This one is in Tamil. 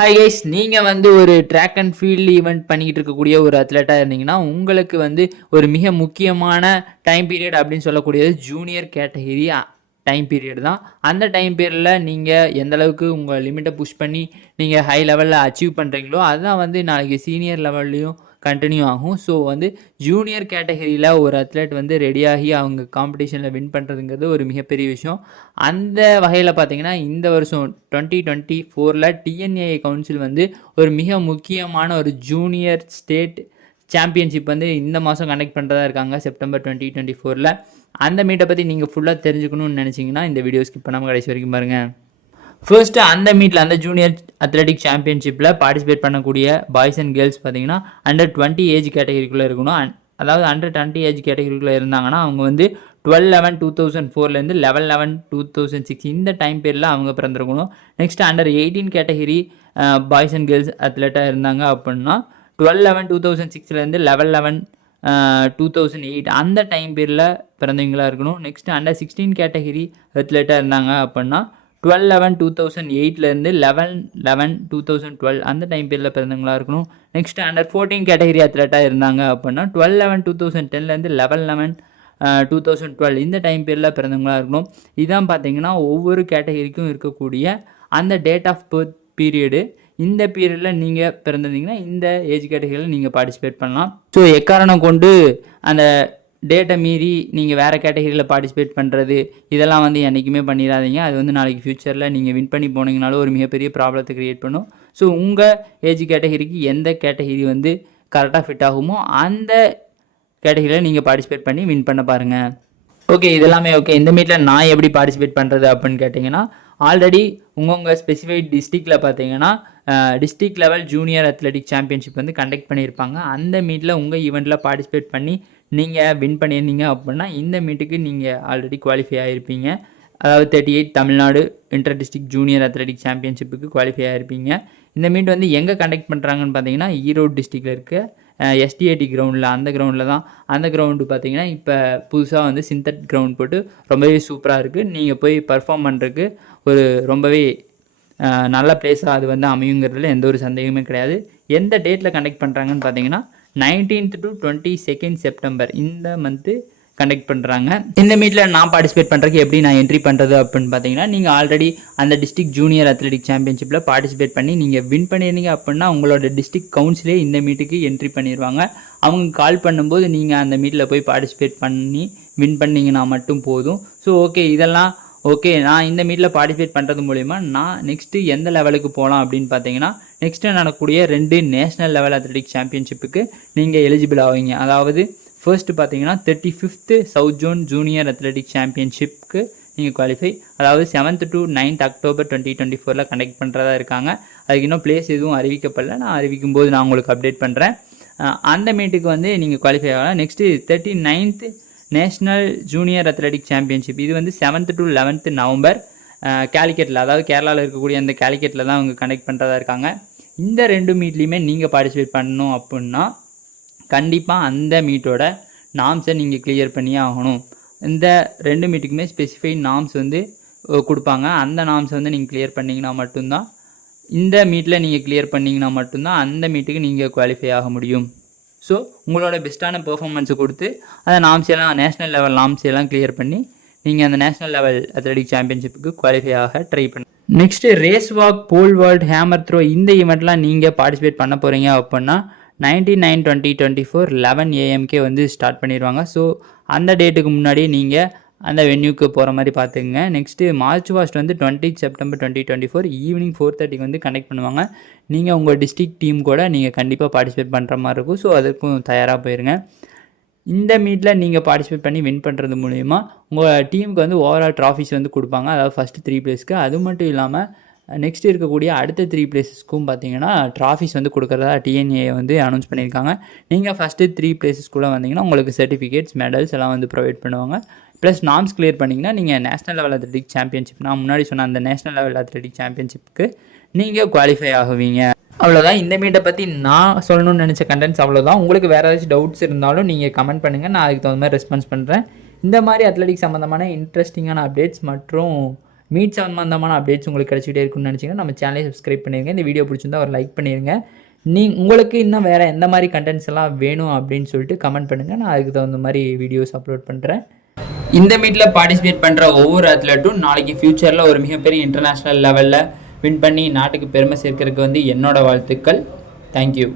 ஹாய் கைஸ், நீங்கள் வந்து ஒரு ட்ராக் அண்ட் ஃபீல்டு ஈவெண்ட் பண்ணிக்கிட்டு இருக்கக்கூடிய ஒரு அத்லெட்டாக இருந்தீங்கன்னா உங்களுக்கு வந்து ஒரு மிக முக்கியமான டைம் பீரியட் அப்படின்னு சொல்லக்கூடியது ஜூனியர் கேட்டகரி டைம் பீரியட் தான். அந்த டைம் பீரியடில் நீங்கள் எந்த அளவுக்கு உங்கள் லிமிட்டை புஷ் பண்ணி நீங்கள் ஹை லெவலில் அச்சீவ் பண்ணுறீங்களோ அதுதான் வந்து நாளைக்கு சீனியர் லெவல்லையும் கண்டினியூ ஆகும். ஸோ வந்து ஜூனியர் கேட்டகரியில் ஒரு அத்லெட் வந்து ரெடியாகி அவங்க காம்படிஷனில் வின் பண்ணுறதுங்கிறது ஒரு மிகப்பெரிய விஷயம். அந்த வகையில் பார்த்திங்கன்னா இந்த வருஷம் 2024 டிஎன்ஏஏ கவுன்சில் வந்து ஒரு மிக முக்கியமான ஒரு ஜூனியர் ஸ்டேட் சாம்பியன்ஷிப் வந்து இந்த மாதம் கண்டக்ட் பண்ணுறதா இருக்காங்க செப்டம்பர் 2024. அந்த மீட்டை பற்றி நீங்கள் ஃபுல்லாக தெரிஞ்சுக்கணும்னு நினச்சிங்கன்னா இந்த வீடியோ ஸ்கிப் பண்ணாமல் கடைசி வரைக்கும் பாருங்கள். ஃபர்ஸ்ட்டு அந்த மீட்டில் அந்த ஜூனியர் அத்லெட்டிக் சாம்பியன்ஷிப்பில் பார்ட்டிசிபேட் பண்ணக்கூடிய பாய்ஸ் அண்ட் கேர்ள்ஸ் பார்த்தீங்கன்னா அண்டர் 20 ஏஜ் கேட்டகரிக்குள்ளே இருக்கணும். அதாவது அண்டர் 20 ஏஜ் கேட்டகரிக்குள்ளே இருந்தாங்கன்னா அவங்க வந்து 12/11/2004 11/11/2006 இந்த டைம் பீரியடில் அவங்க பிறந்திருக்கணும். Next under 18 category boys and girls அத்லெட்டாக இருந்தாங்க அப்படின்னா 12/11/2006 11/11/2008 அந்த டைம் பீரியடில் பிறந்தவங்களாக இருக்கணும். நெக்ஸ்ட் அண்டர் 16 கேட்டகரி அத்லெட்டாக இருந்தாங்க அப்படின்னா 12/11/2008 11/11/2012 அந்த டைம் பீரியடில் பிறந்தவங்களாக இருக்கணும். நெக்ஸ்ட் அண்டர் 14 கேட்டகரி அத்லெட்டாக இருந்தாங்க அப்படின்னா 12/11/2010 11/11/2012 இந்த டைம் பீரியடில் பிறந்தவங்களாக இருக்கணும். இதான் பார்த்தீங்கன்னா ஒவ்வொரு கேட்டகரிக்கும் இருக்கக்கூடிய அந்த டேட் ஆஃப் பர்த் பீரியடு. இந்த பீரியடில் நீங்கள் பிறந்திருந்தீங்கன்னா இந்த ஏஜ் கேட்டகரியில் நீங்கள் பார்ட்டிசிபேட் பண்ணலாம். ஸோ எக்காரணம் கொண்டு அந்த டேட்டை மீறி நீங்கள் வேறு கேட்டகரியில் பார்ட்டிசிபேட் பண்ணுறது இதெல்லாம் வந்து என்றைக்குமே பண்ணிடாதீங்க. அது வந்து நாளைக்கு ஃப்யூச்சரில் நீங்கள் வின் பண்ணி போனீங்கனாலும் ஒரு மிகப்பெரிய ப்ராப்ளத்தை க்ரியேட் பண்ணும். ஸோ உங்கள் ஏஜ் கேட்டகரிக்கு எந்த கேட்டகரி வந்து கரெக்டாக ஃபிட் ஆகுமோ அந்த கேட்டகரியில் நீங்கள் பார்ட்டிசிபேட் பண்ணி வின் பண்ண பாருங்கள். ஓகே, இதெல்லாமே ஓகே. இந்த மீட்டில் நான் எப்படி பார்ட்டிசிபேட் பண்ணுறது அப்படின்னு கேட்டிங்கன்னா ஆல்ரெடி உங்கள் ஸ்பெசிஃபைட் டிஸ்ட்ரிக்டில் பார்த்தீங்கன்னா district level junior athletic championship வந்து கண்டக்ட் பண்ணியிருப்பாங்க. அந்த மீட்டில் உங்கள் ஈவெண்ட்டில் பார்ட்டிசிபேட் பண்ணி நீங்கள் வின் பண்ணியிருந்தீங்க அப்படின்னா இந்த மீட்டுக்கு நீங்கள் ஆல்ரெடி குவாலிஃபை ஆகிருப்பீங்க. அதாவது 38 Tamil Nadu inter district junior athletic சாம்பியன்ஷிப்புக்கு குவாலிஃபை ஆகிருப்பீங்க. இந்த மீட் வந்து எங்கே கண்டக்ட் பண்ணுறாங்கன்னு பார்த்தீங்கன்னா ஈரோடு டிஸ்ட்ரிக்டில் இருக்க எஸ்டிஏடி கிரவுண்டில் அந்த கிரவுண்டில் தான். அந்த கிரவுண்டு பார்த்தீங்கன்னா இப்போ புதுசாக வந்து சிந்தட் கிரவுண்ட் போட்டு ரொம்பவே சூப்பராக இருக்குது. நீங்கள் போய் பர்ஃபார்ம் பண்ணுறதுக்கு ஒரு ரொம்பவே நல்ல பிளேஸாக அது வந்து அமையுங்கிறதுல எந்த ஒரு சந்தேகமே கிடையாது. எந்த டேட்டில் கண்டக்ட் பண்ணுறாங்கன்னு பார்த்தீங்கன்னா 19th to 22nd செப்டம்பர் இந்த மந்த்து கண்டக்ட் பண்ணுறாங்க. இந்த மீட்டில் நான் பார்ட்டிசிபேட் பண்ணுறதுக்கு எப்படி நான் என்ட்ரி பண்ணுறது அப்படின்னு பார்த்தீங்கன்னா நீங்கள் ஆல்ரெடி அந்த டிஸ்ட்ரிக்ட் ஜூனியர் அத்லெட்டிக் சாம்பியன்ஷிப்பில் பார்ட்டிசிபேட் பண்ணி நீங்கள் வின் பண்ணியிருந்தீங்க அப்படின்னா உங்களோட டிஸ்ட்ரிக்ட் கவுன்சிலே இந்த மீட்டுக்கு என்ட்ரி பண்ணிடுவாங்க. அவங்க கால் பண்ணும்போது நீங்கள் அந்த மீட்டில் போய் பார்ட்டிசிபேட் பண்ணி வின் பண்ணிங்கன்னா மட்டும் போதும். ஸோ ஓகே, இதெல்லாம் ஓகே. நான் இந்த மீட்டில் பார்ட்டிசிபேட் பண்ணுறது மூலிமா நான் நெக்ஸ்ட்டு எந்த லெவலுக்கு போகலாம் அப்படின்னு பார்த்தீங்கன்னா நெக்ஸ்ட்டு நடக்கக்கூடிய 2 நேஷ்னல் லெவல் அத்லெட்டிக் சாம்பியன்ஷிப்புக்கு நீங்கள் எலிஜிபிள் ஆவீங்க. அதாவது ஃபர்ஸ்ட்டு பார்த்தீங்கன்னா 35th south zone junior athletic சாம்பியன்ஷிப்புக்கு நீங்கள் குவாலிஃபை, அதாவது 7th to 9th October 2024 conduct பண்ணுறதா இருக்காங்க. அதுக்கு இன்னும் பிளேஸ் எதுவும் அறிவிக்கப்படல. நான் அறிவிக்கும் போது நான் உங்களுக்கு அப்டேட் பண்ணுறேன். அந்த மீட்டுக்கு வந்து நீங்கள் குவாலிஃபை ஆகலாம். Next 39th national junior athletic championship இது வந்து 7th to 11th நவம்பர் கேலிக்கட்டில், அதாவது கேரளாவில் இருக்கக்கூடிய அந்த கேலிக்கட்டில் தான் அவங்க கண்டக்ட் பண்ணுறதா இருக்காங்க. இந்த 2 மீட்லேயுமே நீங்கள் பார்ட்டிசிபேட் பண்ணணும் அப்படின்னா கண்டிப்பாக அந்த மீட்டோட நாம்ஸை நீங்கள் கிளியர் பண்ணியே ஆகணும். இந்த 2 மீட்டுக்குமே ஸ்பெசிஃபைட் நாம்ஸ் வந்து கொடுப்பாங்க. அந்த நாம்ஸை வந்து நீங்கள் கிளியர் பண்ணிங்கன்னா மட்டும்தான் இந்த மீட்டில் நீங்கள் கிளியர் பண்ணிங்கன்னா மட்டும்தான் அந்த மீட்டுக்கு நீங்கள் குவாலிஃபை ஆக முடியும். ஸோ உங்களோட பெஸ்ட்டான பெர்ஃபார்மன்ஸை கொடுத்து அந்த நாம்ஸ் எல்லாம் நேஷ்னல் லெவல் நாம்ஸ் எல்லாம் கிளியர் பண்ணி நீங்கள் அந்த நேஷ்னல் லெவல் அத்லெட்டிக் சாம்பியன்ஷிப்புக்கு குவாலிஃபை ஆக ட்ரை பண்ணுங்கள். Next race walk, pole vault, hammer throw இந்த ஈவெண்ட்லாம் நீங்கள் பார்ட்டிசிபேட் பண்ண போகிறீங்க அப்படின்னா 19/9/2024 11 AM வந்து ஸ்டார்ட் பண்ணிடுவாங்க. ஸோ அந்த டேட்டுக்கு முன்னாடி நீங்கள் அந்த வென்யூக்கு போகிற மாதிரி பார்த்துக்குங்க. நெக்ஸ்ட்டு மார்ச் ஃபாஸ்ட் வந்து 20 September 2024 ஈவினிங் 4:30 வந்து கண்டக்ட் பண்ணுவாங்க. நீங்கள் உங்கள் டிஸ்ட்ரிக்ட் டீம் கூட நீங்கள் கண்டிப்பாக பார்ட்டிசிபேட் பண்ணுற மாதிரி இருக்கும். ஸோ அதுக்கும் தயாராக போயிருங்க. இந்த மீட்டில் நீங்கள் பார்ட்டிசிபேட் பண்ணி வின் பண்ணுறது மூலிமா உங்கள் டீமுக்கு வந்து ஓவரால் ட்ராஃபிஸ் வந்து கொடுப்பாங்க. அதாவது ஃபஸ்ட்டு 3 பிளேஸ்க்கு. அது மட்டும் இல்லாமல் நெக்ஸ்ட் இருக்கக்கூடிய அடுத்த 3 பிளேஸஸ்க்கும் பார்த்தீங்கன்னா ட்ராஃபிஸ் வந்து கொடுக்குறதா டிஎன்ஏ வந்து அனௌன்ஸ் பண்ணியிருக்காங்க. நீங்கள் ஃபஸ்ட்டு 3 பிளேஸஸ்க்குள்ளே வந்தீங்கன்னா உங்களுக்கு சர்டிஃபிகேட்ஸ், மெடல்ஸ் எல்லாம் வந்து ப்ரொவைட் பண்ணுவாங்க. ப்ளஸ் நாம்ஸ் கிளியர் பண்ணிங்கன்னா நீங்கள் நேஷ்னல் லெவல் அத்லெட்டிக் சாம்பியன்ஷிப், நான் முன்னாடி சொன்ன அந்த நேஷ்னல் லெவல் அத்லெட்டிக் சாம்பியன்ஷிப்புக்கு நீங்கள் குவாலிஃபை ஆகுவீங்க. அவ்வளோதான். இந்த மீட்டை பற்றி நான் சொல்லணும்னு நினச்ச கண்டென்ட்ஸ் அவ்வளோதான். உங்களுக்கு வேறு ஏதாச்சும் டவுட்ஸ் இருந்தாலும் நீங்கள் கமெண்ட் பண்ணுங்கள், நான் அதுக்கு தகுந்த மாதிரி ரெஸ்பான்ஸ் பண்ணுறேன். இந்த மாதிரி அத்லெட்டிக் சம்மந்தமான இன்ட்ரெஸ்டிங்கான அப்டேட்ஸ் மற்றும் மீட் சம்பந்தமான அப்டேட்ஸ் உங்களுக்கு கிடச்சிட்டே இருக்குன்னு நினச்சிங்கன்னா நம்ம சேனலை சப்ஸ்கிரைப் பண்ணிடுங்க. இந்த வீடியோ பிடிச்சிருந்தா ஒரு லைக் பண்ணிடுங்க. உங்களுக்கு இன்னும் வேறு எந்த மாதிரி கண்டென்ட்ஸ் எல்லாம் வேணும் அப்படின்னு சொல்லிட்டு கமெண்ட் பண்ணுங்கள். நான் அதுக்கு தகுந்த மாதிரி வீடியோஸ் அப்லோட் பண்ணுறேன். இந்த மீட்டில் பார்ட்டிசிபேட் பண்ணுற ஒவ்வொரு அத்லட்டும் நாளைக்கு ஃப்யூச்சரில் ஒரு மிகப்பெரிய இன்டர்நேஷ்னல் லெவலில் வின் பண்ணி நாட்டுக்கு பெருமை சேர்க்கறதுக்கு என்னோடய வாழ்த்துக்கள். தேங்க்யூ.